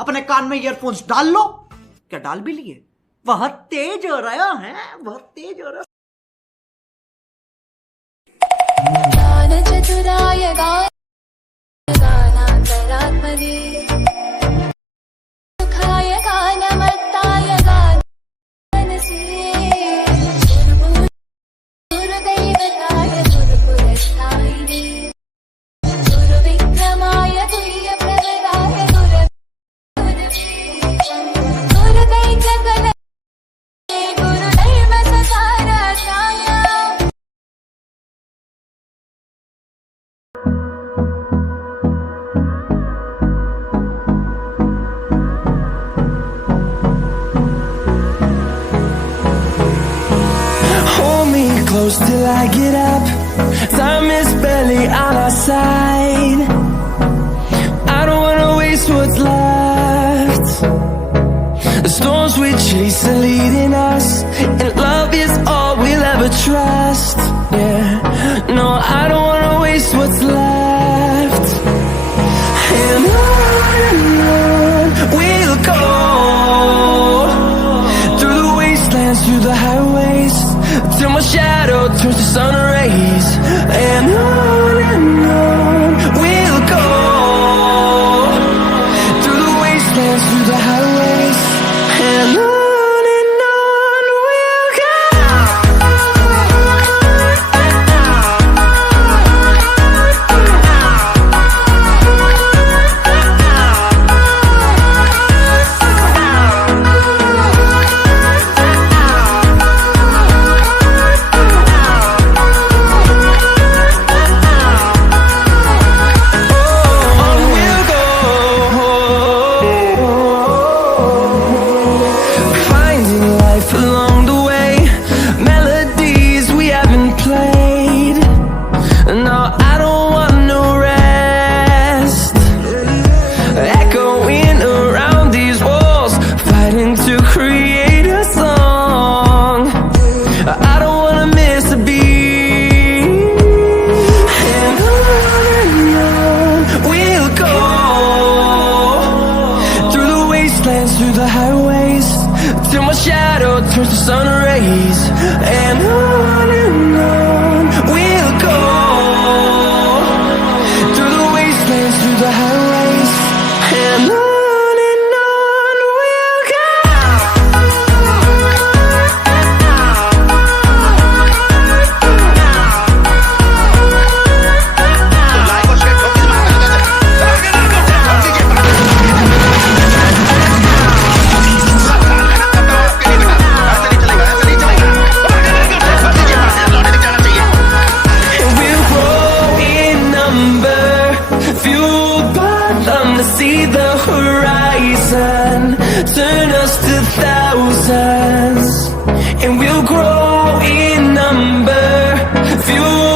अपने कान में ईयरफोन्स डाल लो। क्या डाल भी लिए? बहुत तेज हो रहा है, बहुत तेज हो रहा। चतुराय गाना close till I get up. Time is barely on our side. I don't wanna waste what's left. The storms we chase are leading us, and love is all we'll ever trust. Yeah, no, I don't wanna waste what's left. And on we'll go, through the wastelands, through the highways, till my shadow turns to sun rays. And on we'll go, through the wastelands, through the highways, and on we'll go. Through the highways, till my shadow turns to sun rays. And on we'll go, through the wastelands, through the highways, and on we'll go. To see the horizon, turn us to thousands, and we'll grow in number, fuel